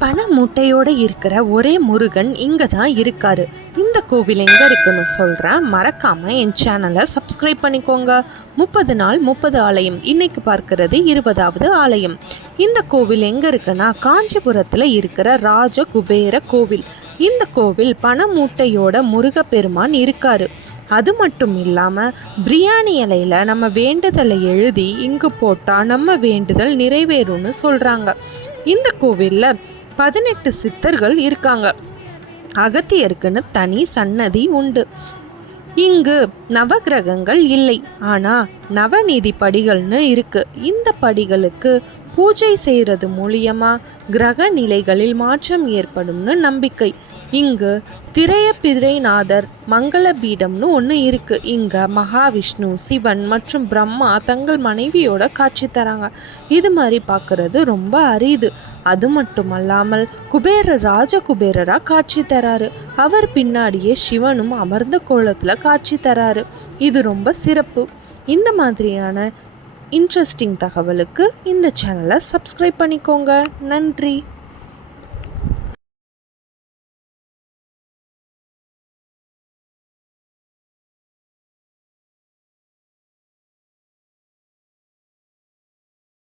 பண மூட்டையோட இருக்கிற ஒரே முருகன் இங்கே தான் இருக்காரு. இந்த கோவில் எங்கே இருக்குன்னு சொல்கிறேன். மறக்காமல் என் சேனலை சப்ஸ்கிரைப் பண்ணிக்கோங்க. 30 நாள் 30 ஆலயம். இன்னைக்கு பார்க்கறது 20வது ஆலயம். இந்த கோவில் எங்கே இருக்குன்னா காஞ்சிபுரத்தில் இருக்கிற ராஜகுபேர கோவில். இந்த கோவில் பண மூட்டையோட முருகப்பெருமான் இருக்காரு. அது மட்டும் இல்லாமல் பிரியாணி இலையில் நம்ம வேண்டுதலை எழுதி இங்கு போட்டால் நம்ம வேண்டுதல் நிறைவேறும்னு சொல்கிறாங்க. இந்த கோவிலில் 18 சித்தர்கள் இருக்காங்க. அகத்தியருக்குன்னு தனி சன்னதி உண்டு. இங்கு நவகிரகங்கள் இல்லை, ஆனால் நவநீதி படிகள்னு இருக்கு. இந்த படிகளுக்கு பூஜை செய்கிறது மூலியமாக கிரக நிலைகளில் மாற்றம் ஏற்படும்னு நம்பிக்கை. இங்கு திரையபிதிரைநாதர் மங்கள பீடம்னு ஒன்று இருக்குது. இங்கே மகாவிஷ்ணு, சிவன் மற்றும் பிரம்மா தங்கள் மனைவியோட காட்சி தராங்க. இது மாதிரி பார்க்குறது ரொம்ப அரிது. அது மட்டுமல்லாமல் குபேரர் ராஜகுபேரராக காட்சி தராரு. அவர் பின்னாடியே சிவனும் அமர்ந்த கோலத்தில் காட்சி தராரு. இது ரொம்ப சிறப்பு. இந்த மாதிரியான இன்ட்ரெஸ்டிங் தகவலுக்கு இந்த சேனலை சப்ஸ்கிரைப் பண்ணிக்கோங்க. நன்றி.